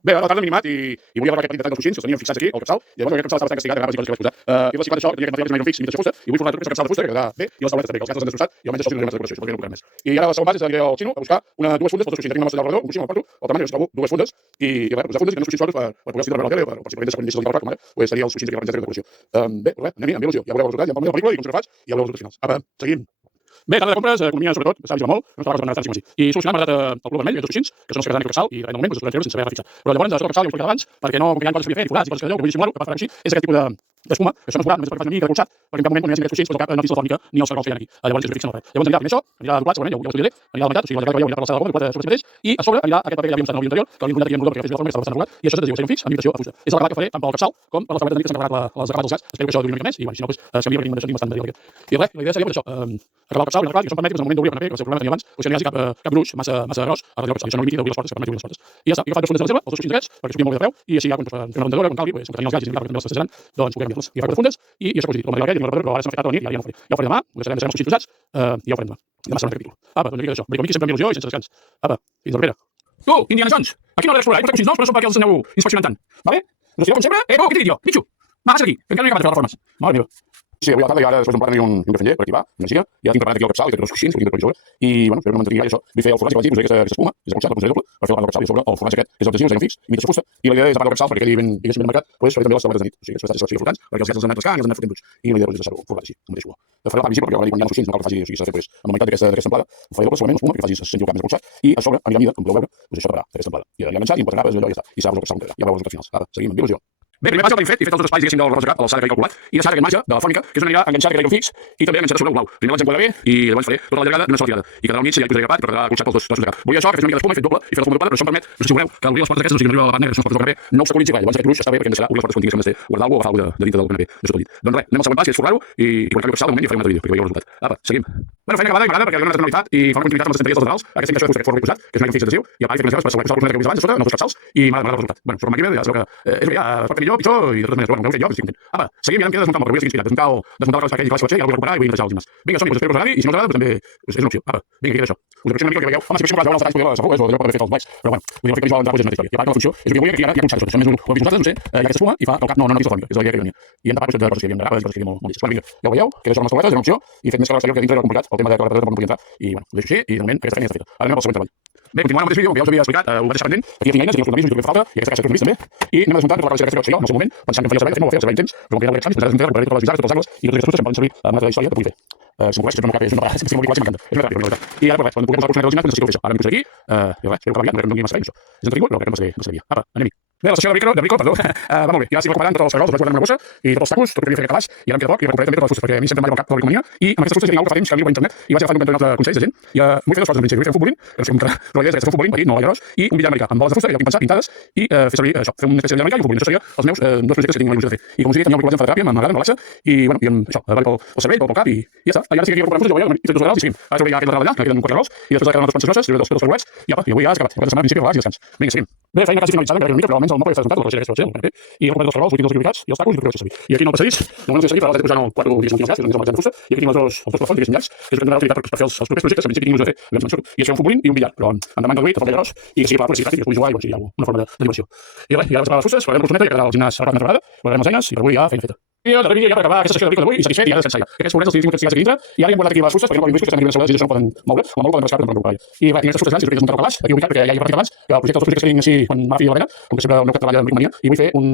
Bé, a la tarda m'he animat i volia reparar aquest petit detall dels coixins que els teníem fixats aquí, al capçal, i llavors aquest capçal estava tan castigat de vegades i coses que vaig posar. I llavors, això, tenia aquest material que fix, imitació fusta, i vull formar tot el capçal de fusta que quedarà bé, i les tauletes també, que els gastos han destrossat, i almenys això sí que de decoració, perquè no puc més. I ara el segon pas és anar al xino a buscar dues fundes pels dos coixins. Tinc una massa d'alrededor, un coixí, me'l porto, al tamany, trobo dues fundes, i res, posar fundes i que no coixins sols per poder estendre per la tele, per si per quan deixes el dibuix com ara, pues seria els coixins que representen decoració. Bé, res, anem amb il·lusió, ja veureu el resultat, ja em parlo de la pel·lícula i com se faig, i ja veureu els resultats finals. Apa, seguim. Bé, tarda de compres, economia sobretot, s'ha vigilat molt, no estava reservant tant així. I solucionant m'ha agradat el color vermell, els dos coixins, que són els que quedaran a capçal, i de moment doncs, els podem treure sense haver fixat. Però llavors, tot el capçal, ja ho he explicat abans, perquè no, com que hi ha coses que havia fet, forats i coses que allò, que vull dissimular-ho, que per així, és aquest tipus d'espuma, que això no és forat, només perquè faig una mica de colxat, perquè en cap moment, quan hi hagi aquests coixins, doncs el cap no tens la fònica ni els cargols que hi ha aquí. Llavors, si us fixen no res. Llavors anirà primer això, anirà doblat, segurament, ja ho explicaré, anirà del meitat, o sigui, la que veieu anirà per l'alçada del gom, doblat sobre si mateix, i a sobre anirà aquest paper que ja havíem estat en el vídeo anterior, que l'hem enrotllat aquí en rodó perquè fes bé la forma, estava bastant enrotllat, i això s'adhesiu, seria un fix amb imitació a fusta. És el regalat que faré tant pel capçal com per les tauletes de nit que s'han carregat les acabats dels gats. Espero que això duri una mica més i, bueno, si no, doncs es canvia perquè tinc bastant material aquest. I res, la idea seria, pues, això, acabar el capçal, ben arreglat, i que això em permeti, doncs, en el moment d'obrir el canapé, que va ser el problema que tenia abans, doncs, que no hi hagi cap gruix massa gros a darrere del capçal. I això no limiti d'obrir les portes, que permeti obrir les portes. I ja està, he agafat dos fundes de la seva, els dos coixins aquests, perquè surtin molt bé de preu, i així ja, quan fer una rentadora, quan calgui, pues, com que tenia els gats i també els testejaran, doncs puc canviar-les. I agafo les fundes i això que us he dit, el material aquest, i la rentadora, però ara se m'ha fet a la nit i ara ja no ho faré. Ja ho faré demà, ho deixarem els coixins posats i ja ho farem demà. Demà serà un capítol. Apa, doncs una mica d'això. Brico Miqui sempre amb il·lusió i sense descans. Apa, fins darrere. Tu, Indiana Jones, aquí no l'he d'explorar, he portat coixins nous, però no sé per què els aneu inspeccionant tant. Vale? Us estireu com sempre? Tu, què t'he dit jo? Bitxo, va, baixa d'aquí, que encara no he acabat de fer les reformes. Mare meva. Sí, avui a la tarda i ara després d'un plat tenia un cafeller per aquí va, una siga, i ara tinc preparat aquí el capçal i tots els coixins que tinc per aquí sobre, i bueno, espero que no m'entregui gaire això. Vull fer el formatge que vaig dir, posaré aquesta espuma, és de colxat, la posaré doble, per fer el capçal i sobre el formatge aquest és adhesiu, és fix, imitació fusta, i la idea és apagar el capçal perquè quedi ben, diguéssim, ben marcat, pues faré també les tauletes de nit, o sigui, aquests prestatges que flotants, perquè els gats els han anat pescant i els han anat fotent bruts, i la idea és deixar-ho format així, com mateix suor. Faré la part visible perquè quan hi ha els coixins no cal que faci, o sigui, s'ha de fer pues, amb la meitat d'aquesta amplada, ho faré doble solament l'espuma perquè faci se senti el cap més de colxat, i a sobre anirà a mida, com podeu veure, doncs això taparà aquesta amplada. I ja enganxat i em pot anar, allò i ja està, i s'ha el capçal enrere, ja veureu els resultats finals. Ara, seguim amb il·lusió. Bé, primer pas ja ho tenim fet, he fet els dos espais, diguéssim, del rosa cap a l'alçada que he calculat, i deixat aquest marge de la fònica, que és una anirà enganxada que traigo fix, i també enganxada sobre el blau. Primer l'enquadré bé, i llavors faré tota la llargada d'una sola tirada. I quedarà unit, si ja hi posaré capat, i quedarà colxat pels dos de cap. Volia això, que fes una mica d'espuma, he fet doble, i fer l'espuma doblada, però això em permet, no sé si veureu, que obrir les portes aquestes, o sigui, no arriba a la part negra, que són les portes del canapé, no obstaculitzi res. Llavors aquest gruix està bé perquè em deixarà obrir les portes quan tingués ganes de guardar alguna cosa o agafar alguna cosa de dintre del canapé, de sota el llit. Doncs res, anem al següent pas, que és forrar-ho, i quan acabi el capçal, de moment ja faré un altre vídeo, perquè veieu el resultat. Apa, seguim. Bueno, feina acabada i m'agrada perquè li dona una tonalitat i fa una continuïtat amb les estanteries dels laterals, aquesta imitació de fusta que forma posat, que és una fix adhesiu, i a part he fet unes coses per seleccionar el que he vist abans, de sota, en els dos capçals, i m'agrada el resultat. Bueno, sobre màquina ja sabeu que és bé, ja es pot fer millor, pitjor, i de totes maneres, bueno, ho he fet jo, estic content. Apa, seguim, ja em queda desmuntar molt, perquè avui estic inspirat, desmuntar el paquet i classe batxer, i ara vull recuperar i vull netejar el gimnàs. Vinga, som-hi, espero que us agradi, i si no us agrada, doncs també és una opció. Apa, vinga, queda això. Us aproximo una mica que veieu, home, si féssim els detalls, podria les arrugues o allò per haver fet els blairs, però bueno, vull dir que visual entrar és una altra història. I a part que la funció és el que volia, que aquí ara hi ha punxades, això més ho heu vist vosaltres, no sé, hi ha aquesta espuma i fa que el cap no vist la fònica, és la idea que hi havia. I hem tapat de coses que hi havia d'arrabes, coses que hi havia molt llistes. Bueno, vinga, ja ho veieu, que això són les tauletes, és una opció, i he fet més que l'exterior que dintre era complicat, el tema de que la tampoc no podia entrar, i bueno, ho deixo així, i de moment aquesta feina està feta. Ara anem al següent treball. Bé, continuant amb el mateix vídeo, com ja us havia explicat, ho vaig deixar pendent, aquí tinc eines, aquí els programes, que fa falta, i aquesta caixa que us he vist també, i anem a desmuntar tota la caixa que jo, en el seu moment, pensant que em faria servei, de fet no ho va fer, servei temps, però com que ja ho veig, doncs ara recuperaré totes les bisagres, tots els angles, i totes aquestes coses que em poden servir en una altra història que pugui fer. Si m'ho coneix, que no m'ho cap, és una vegada, sempre m'ho dic, m'encanta, és una ràpida, una veritat. I ara, pues res, quan puguem posar el del gimnàs, doncs necessito fer això. Ara m'he posat aquí, i res, espero que va aviat, no doni massa feina, això. És entretingut, però crec que no m'estaré. Apa, anem-hi. Bé, la sessió de brico, perdó, va molt bé. Ja estic recuperant tots els cargols, els vaig guardar en una bossa, i tots els tacos, tot el que havia fet calaix, i ara em queda poc, i recuperaré també totes les fustes, perquè a mi sempre m'ha llevat el cap de la bricomania, i amb aquestes fustes tinc alguna cosa que fa temps que miro per internet, i vaig agafar un altre consells de gent, i vull fer dues coses en principi, vull fer un futbolín, que no sé com entrarà, però la idea és aquesta, fer un futbolín petit, no gaire gros, i un billar americà, amb boles de fusta, que ja ho tinc pensat, pintades, i fer servir això, fer una espècie de billar americà i un futbolín. Això seria els meus dos projectes que tinc la il·lusió de fer. I com us he dit, tenia el bricolatge en fotografia, m'agrada, em relaxa, i bueno, i amb això, va pel cervell, pel cap, i ja està. I ara sí que aquí recuperant fustes, ja ho veieu, he fet dos laterals i seguim. Ara sobre aquest lateral allà, que queden 4 graus, i després queden altres planxes grosses, dos cargols, i apa, i avui ja has acabat. Aquesta setmana, en principi, relax i descans. Vinga, seguim. Bé, feina quasi finalitzada, encara que una mica, però almenys el moble ja està desmuntat, la regió el canapé, i he recuperat els cargols, vull dir els ubicats, i els tacos, i el que servir. I aquí en el passadís, de moment no sé servir, però ara he de posar el 4 centímetres gas, que és el magatzem de fusta, i aquí tinc els dos plafons, diguéssim, llargs, que és el que tindrà utilitat per fer els propers projectes, en principi tinc il·lusió de fer, doncs me'n surto. I això un futbolín i un billar, però en demanda reduït, tot el gros, i que sigui pla, que sigui pràctic, que es pugui jugar, i sigui una forma de diversió. I res, i ara vaig parar les fustes, farem la colxoneta i quedarà el gimnàs arreglat una altra vegada, guardarem les eines, i per avui ja feina feta. I el darrer vídeo ja per acabar aquesta sessió de brico d'avui i satisfet i ja descansar ja. Aquests fornets els tinc castigats aquí dintre i ara hi hem guardat aquí les fustes perquè no poden viscs que estan aquí ben saludats i ells no poden moure, o moure poden rascar però no poden provocar. I res, tinc aquestes fustes grans i us he desmuntat el calaix, aquí ubicat perquè ja hi he partit abans, que el projecte dels projectes que tinc així quan m'ha fet la pena, com que sempre el meu cap treballa en bricomania, i vull fer un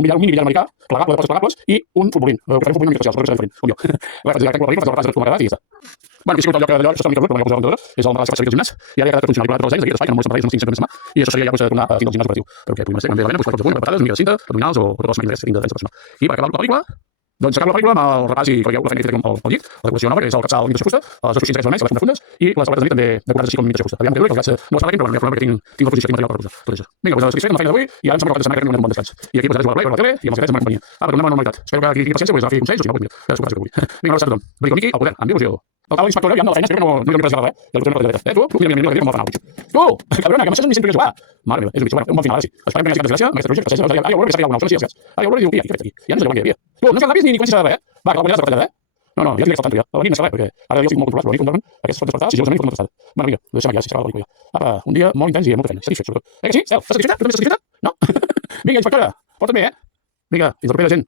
mini billar americà, plegable, de portes plegables, i un futbolín. Faré un futbolín una mica especial, suposo que serà diferent, com jo. Res, faig directe amb la pel·lícula, faig el repàs de com m'ha agradat i ja està. Bueno, he sigut el lloc d'allò, això està una mica ruc, però m'he posat la rentadora, és el malalt que fa servir el gimnàs, i ara he quedat funcional, he posat les eines aquí, l'espai, que no molts aparells no els tinc sempre més a mà, i això seria ja tornar a tindre el gimnàs operatiu, però que pugui ser, quan ve la vena, doncs, de punt, patades, una mica de cinta, abdominals o totes les màquines que tinc de defensa personal. I per acabar la pel·lícula, doncs acabo la pel·lícula amb el repàs i que veieu la feina que he fet al llit, la decoració nova, que és el capçal imitació fusta, els dos coixins aquests vermells, les fundes i les tauletes de nit també decorades així com imitació fusta. Aviam que dura, que els gats no estan però no hi ha problema perquè tinc la posició, tinc material per posar tot això. Vinga, doncs satisfet amb la feina d'avui i ara em sembla que la setmana que un bon descans. I aquí posaré la play, la tele i amb els gats amb la companyia. Per tornem a la normalitat. Espero que qui tingui paciència pues agafi consells o si no, pues mira, cadascú faci el que vulgui. Vinga, una abraçada a tothom. Brico Miqui, al poder, amb il·lusió. El tal inspector ja anda a la feina, espero que no li passi res, ja el tornem a la tu, mira com va anar, tu, cabrona, que m'has ni sempre que jugar. Mare meva, és un bitxo, bueno, un bon final, ara sí. Esperem que no hi hagi cap desgràcia amb aquesta pluja, que ara ja veureu que s'ha alguna cosa, sí, els gats. Ara ja veureu que diu, què he fet aquí? Ja no sé què hi havia. Tu, no sé el ni comencis a res, Va, que la guanyaràs de partida, No, ja t'hi faltant tu ja. A la nit no sé res, perquè ara jo estic molt controlat, però a la nit quan dormen, aquestes fortes despertades, si jo us foto una tastada. Bueno, vinga, ho deixem aquí, si s'acaba la pel·lícula ja. Apa, un dia molt intens i amb molta feina, satisfet, sobretot. Que sí, Estel, estàs satisfeta? Tu també estàs satisfeta? No? Vinga, inspectora, porta't bé, eh? Vinga, fins la propera, gent.